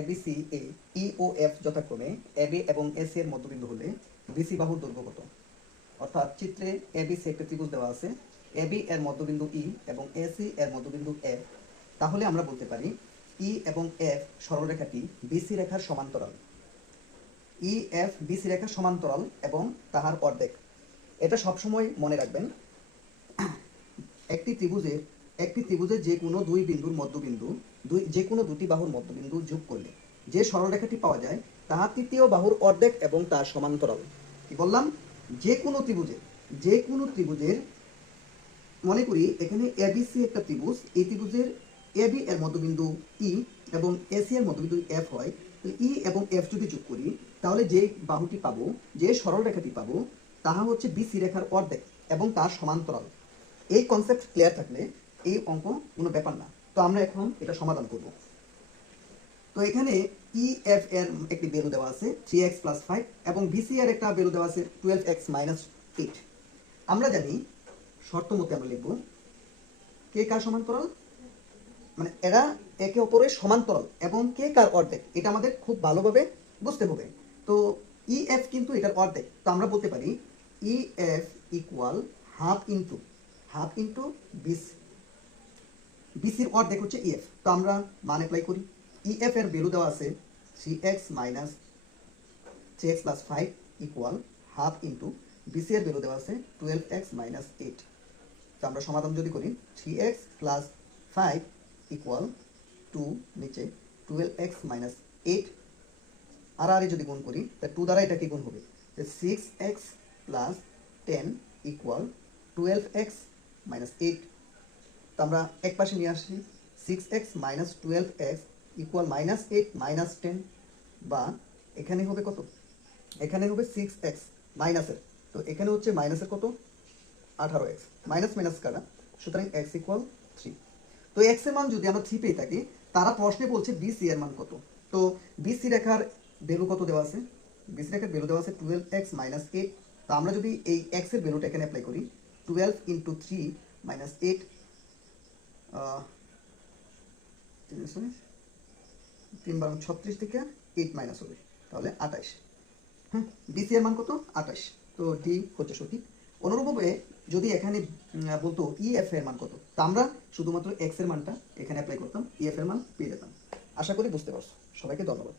ABC এ ই ও F যথাক্রমে AB এবং AC এর মধ্যবিন্দু হলে বিসি বাহুর দৈর্ঘ্য কত? অর্থাৎ চিত্রে এবিসি একটা ত্রিভুজ দেওয়া আছে, এবি এর মধ্যবিন্দু ই এবং এসি এর মধ্যবিন্দু এফ। তাহলে আমরা বলতে পারি ই এবং এফ সরলরেখাটি বিসি রেখার সমান্তরাল। ই এফ বিসি রেখার সমান্তরাল এবং তাহার অর্ধেক। এটা সবসময় মনে রাখবেন। একটি ত্রিভুজের যে কোনো দুই বিন্দুর মধ্যবিন্দু যে কোনো দুটি বাহুর মধ্যবিন্দু যোগ করলে যে সরলরেখাটি পাওয়া যায় তাহা তৃতীয় বাহুর অর্ধেক এবং তার সমান্তরাল। কি বললাম? যে কোনো ত্রিভুজের মনে করি এখানে এবিসি একটা ত্রিভুজ, এই ত্রিভুজের এবি এর মধ্যবিন্দু ই এবং এসি এর মধ্যবিন্দু এফ হয়। ই এবং এফ যদি যোগ করি তাহলে যে বাহুটি পাবো, যে সরলরেখাটি পাবো, তাহা হচ্ছে বিসি রেখার অর্ধেক এবং তার সমান্তরাল। এই কনসেপ্ট ক্লিয়ার থাকলে এই অঙ্ক কোনো ব্যাপার না। তো আমরা এখন এটা সমাধান করব। তো এখানে ই এফ এর একটি ভ্যালু দেওয়া আছে 3x + 5 এবং বিসি এর একটা ভ্যালু দেওয়া আছে 12x - 8। আমরা জানি শর্ত মতে আমরা লিখব কে কার সমান্তরাল, মানে এরা একে অপরের সমান্তরাল এবং কে কার অর্ধেক, এটা আমাদের খুব ভালোভাবে বুঝতে হবে। তো ই এফ কিন্তু এটার অর্ধেক, তো আমরা বলতে পারি E F equal half into BC. বিসির অর্ধেক হচ্ছে ইএফ। তো আমরা মান অ্যাপ্লাই করি। ইএফ এর ভ্যালু দেওয়া আছে 3x + 5 equal half into BC এর ভ্যালু দেওয়া আছে 12x - 8। তো আমরা সমাধান যদি করি 3x + 5 ইকুয়াল 2, নিচে 12x - 8 আর যদি গুণ করি তা 2 দ্বারা এটা কি গুণ হবে, 6x + 10 ইকুয়াল 12x - 8। তো আমরা এক পাশে নিয়ে আসি 6x - 12x ইকুয়াল -8 - 10, বা এখানে হবে কত, এখানে হবে 6x মাইনাসের, তো এখানে হচ্ছে মাইনাসের কত 18x, মাইনাস মাইনাস কাটা, সুতরাং x ইকুয়াল 3। তো x এর মান যদি আমরা 3 পেয়ে থাকি, তারা প্রশ্নে বলছে বিসি এর মান কত। তো বিসি রেখার ভ্যালু কত দেওয়া আছে, বিসি রেখার ভ্যালু দেওয়া আছে 12x - 8। তো আমরা যদি এই x এর ভ্যালুটা এখানে অ্যাপ্লাই করি 12 × 3 - 8, 3 × 36 থেকে 8 মাইনাস হবে, তাহলে 28। হ্যাঁ, বিসি এর মান কত 28। তো ডি হচ্ছে সঠিক। অনুরূপভাবে যদি এখানে বলতো ইএফ এর মান কত, তা আমরা শুধুমাত্র এক্স এর মানটা এখানে অ্যাপ্লাই করতাম, ইএফ এর মান পেয়ে যেতাম। আশা করি বুঝতে পারছো। সবাইকে ধন্যবাদ।